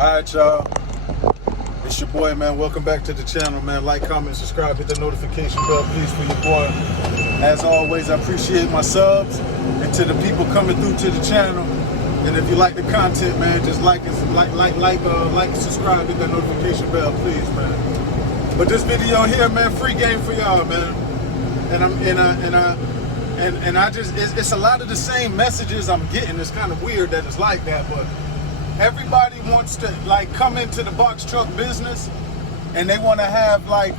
Alright, y'all. It's your boy, man. Welcome back to the channel, man. Like, comment, subscribe, hit the notification bell, please, for your boy. As always, I appreciate my subs and to the people coming through to the channel. And if you like the content, man, just like and subscribe, hit that notification bell, please, man. But this video here, man, free game for y'all, man. And I just it's a lot of the same messages I'm getting. It's kind of weird that it's like that, but everybody wants to like come into the box truck business, and they want to have like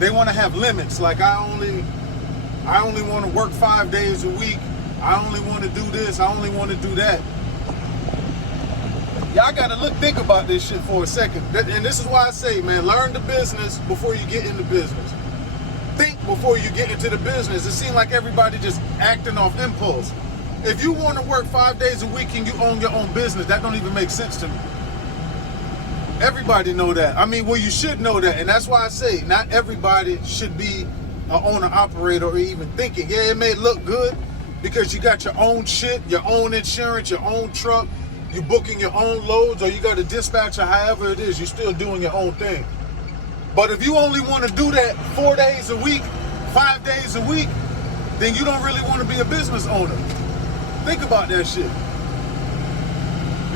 they want to have limits. Like I only want to work 5 days a week. I only want to do this. I only want to do that. Y'all gotta think about this shit for a second. And this is why I say, man, learn the business before you get into business. Think before you get into the business. It seems like everybody just acting off impulse. If you want to work 5 days a week and you own your own business, that don't even make sense to me. Everybody know that. I mean, well, you should know that. And that's why I say not everybody should be an owner-operator or even thinking. Yeah, it may look good because you got your own shit, your own insurance, your own truck, you're booking your own loads, or you got a dispatcher, however it is, you're still doing your own thing. But if you only want to do that 4 days a week, 5 days a week, then you don't really want to be a business owner. Think about that shit.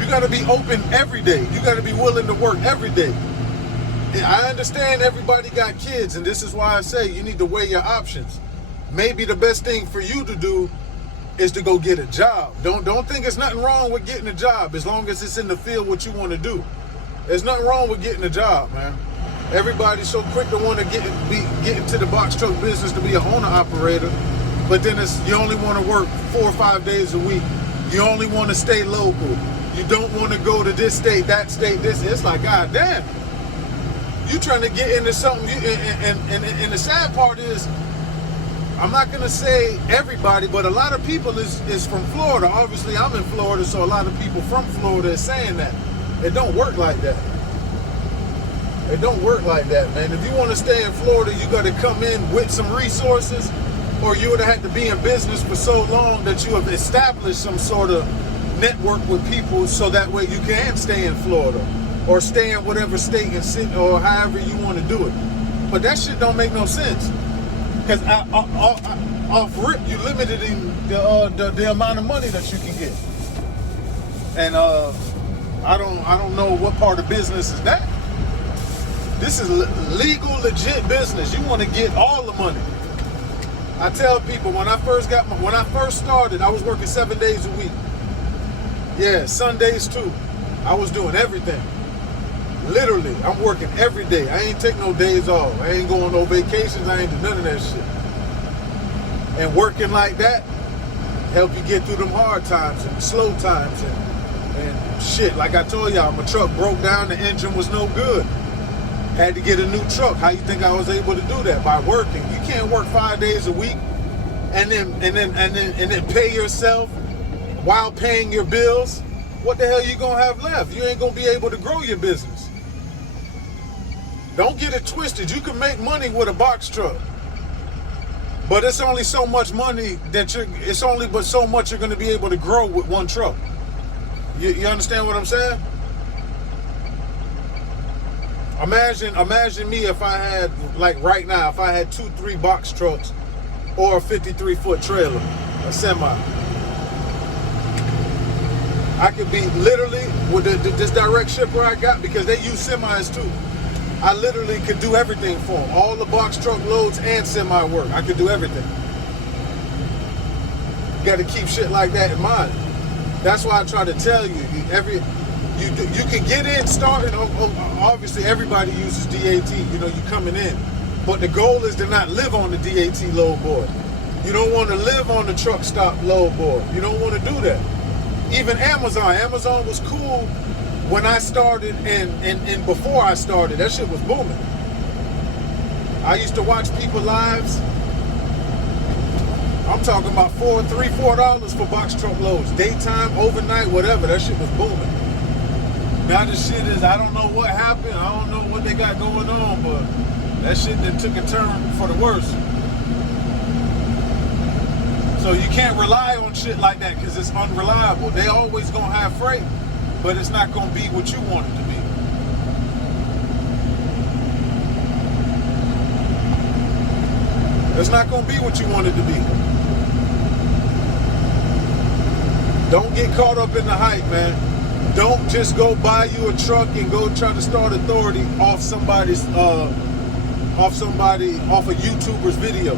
You got to be open every day. You got to be willing to work every day. I understand everybody got kids, and this is why I say you need to weigh your options. Maybe the best thing for you to do is to go get a job. Don't think there's nothing wrong with getting a job as long as it's in the field what you want to do. There's nothing wrong with getting a job, man. Everybody's so quick to want to get into the box truck business to be an owner-operator, but then you only want to work 4 or 5 days a week. You only want to stay local. You don't want to go to this state, that state, this. It's like, God damn. You trying to get into something, and the sad part is, I'm not going to say everybody, but a lot of people is from Florida. Obviously, I'm in Florida, so a lot of people from Florida is saying that. It don't work like that. It don't work like that, man. If you want to stay in Florida, you got to come in with some resources, or you would have had to be in business for so long that you have established some sort of network with people so that way you can stay in Florida or stay in whatever state and city or however you want to do it. But that shit don't make no sense. Because off rip, you limited in the amount of money that you can get. And I don't know what part of business is that. This is legal, legit business. You want to get all the money. I tell people when I first started, I was working 7 days a week. Yeah, Sundays too. I was doing everything. Literally, I'm working every day. I ain't take no days off. I ain't going no vacations. I ain't do none of that shit. And working like that help you get through them hard times and slow times and shit. Like I told y'all, my truck broke down. The engine was no good. Had to get a new truck. How you think I was able to do that? By working. You can't work 5 days a week and then pay yourself while paying your bills. What the hell you gonna have left? You ain't gonna be able to grow your business. Don't get it twisted. You can make money with a box truck, but it's only so much money that it's only but so much you're gonna be able to grow with one truck. You understand what I'm saying? Imagine me if I had, like right now, if I had 2-3 box trucks or a 53-foot trailer, a semi. I could be literally, with this direct shipper I got, because they use semis too, I literally could do everything for them. All the box truck loads and semi work. I could do everything. You got to keep shit like that in mind. That's why I try to tell you, you can get in started. Obviously, everybody uses DAT. You know, you coming in, but the goal is to not live on the DAT load board. You don't want to live on the truck stop load board. You don't want to do that. Even Amazon was cool when I started, and before I started, that shit was booming. I used to watch people lives. I'm talking about $4 for box truck loads, daytime, overnight, whatever. That shit was booming. Now this shit is, I don't know what happened. I don't know what they got going on, but that shit that took a turn for the worse. So you can't rely on shit like that because it's unreliable. They always gonna have freight. but it's not going to be what you want it to be. It's not going to be what you want it to be. Don't get caught up in the hype, man. Don't just go buy you a truck and go try to start authority off a YouTuber's video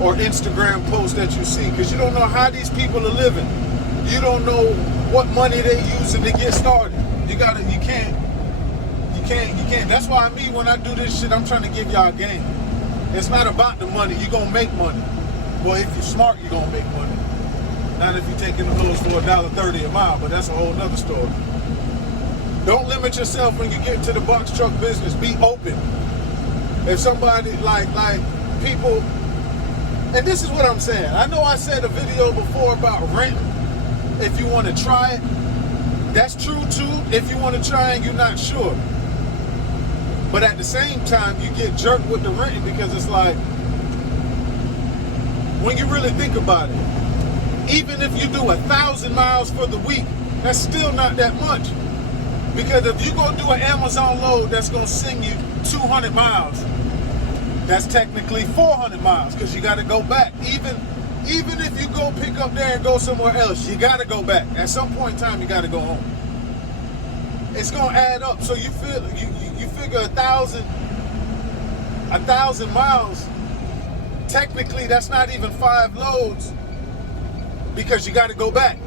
or Instagram post that you see, because you don't know how these people are living. You don't know what money they're using to get started. You can't. That's why when I do this shit, I'm trying to give y'all a game. It's not about the money. You're gonna make money. Well, if you're smart, you're gonna make money. Not if you're taking the loads for $1.30 a mile, but that's a whole nother story. Don't limit yourself when you get into the box truck business. Be open. If somebody like people, and this is what I'm saying. I know I said a video before about renting. If you want to try it, that's true too. If you want to try and you're not sure. But at the same time, you get jerked with the renting, because it's like, when you really think about it, even if you do 1,000 miles for the week, that's still not that much. Because if you go do an Amazon load that's going to send you 200 miles, that's technically 400 miles, because you got to go back. Even if you go pick up there and go somewhere else, you got to go back. At some point in time, you got to go home. It's going to add up. So you figure 1,000 miles, technically that's not even 5 loads, because you got to go back.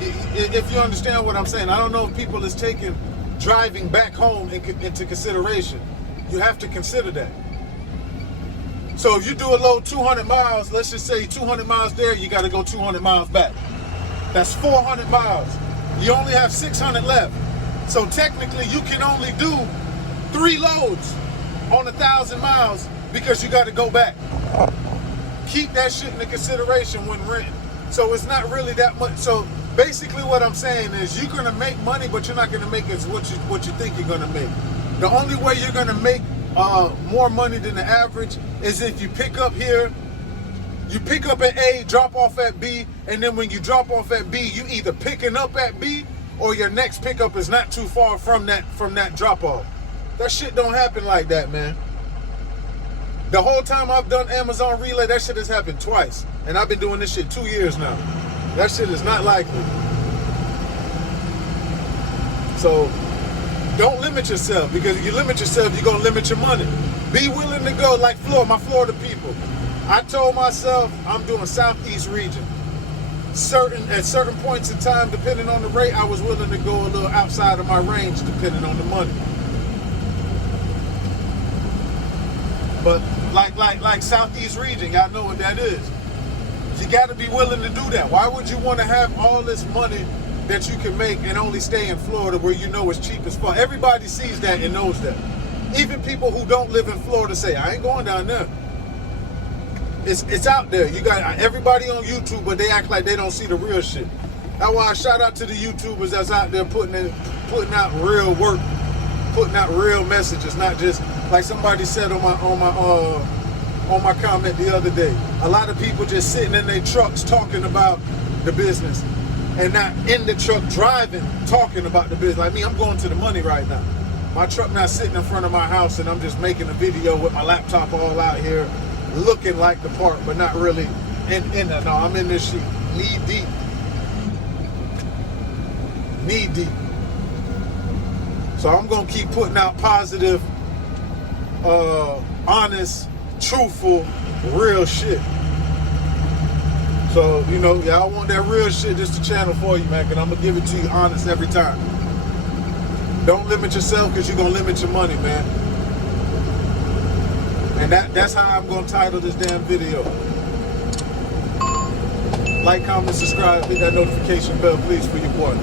If you understand what I'm saying. I don't know if people is taking driving back home into consideration. You have to consider that. So if you do a load 200 miles, let's just say 200 miles there, you got to go 200 miles back. That's 400 miles. You only have 600 left. So technically you can only do 3 loads on 1,000 miles, because you got to go back. Keep that shit into consideration when renting. So it's not really that much. So basically what I'm saying is, you're going to make money, but you're not going to make it what you think you're going to make. The only way you're going to make more money than the average is if you pick up here, you pick up at A, drop off at B, and then when you drop off at B, you either picking up at B, or your next pickup is not too far from that drop off. That shit don't happen like that, man. The whole time I've done Amazon Relay, that shit has happened twice. And I've been doing this shit 2 years now. That shit is not likely. So don't limit yourself, because if you limit yourself, you're gonna limit your money. Be willing to go, like my Florida people. I told myself I'm doing Southeast region. At certain points in time, depending on the rate, I was willing to go a little outside of my range, depending on the money. But like Southeast region, y'all know what that is. You got to be willing to do that. Why would you want to have all this money that you can make and only stay in Florida, where you know it's cheap as fuck? Everybody sees that and knows that. Even people who don't live in Florida say, I ain't going down there. It's out there. You got everybody on YouTube, but they act like they don't see the real shit. That's why I shout out to the YouTubers that's out there putting out real work, putting out real messages, not just like somebody said on my comment the other day. A lot of people just sitting in their trucks talking about the business, and not in the truck driving, talking about the business. Like me, I'm going to the money right now. My truck not sitting in front of my house, and I'm just making a video with my laptop all out here, looking like the part, but not really in there. No, I'm in this shit knee deep. Knee deep. So I'm gonna keep putting out positive, honest, truthful, real shit. So, you know, y'all want that real shit, just the channel for you, man, and I'm gonna give it to you honest every time. Don't limit yourself, because you're gonna limit your money, man. And that's how I'm gonna title this damn video. Like, comment, subscribe, hit that notification bell, please, for your boy.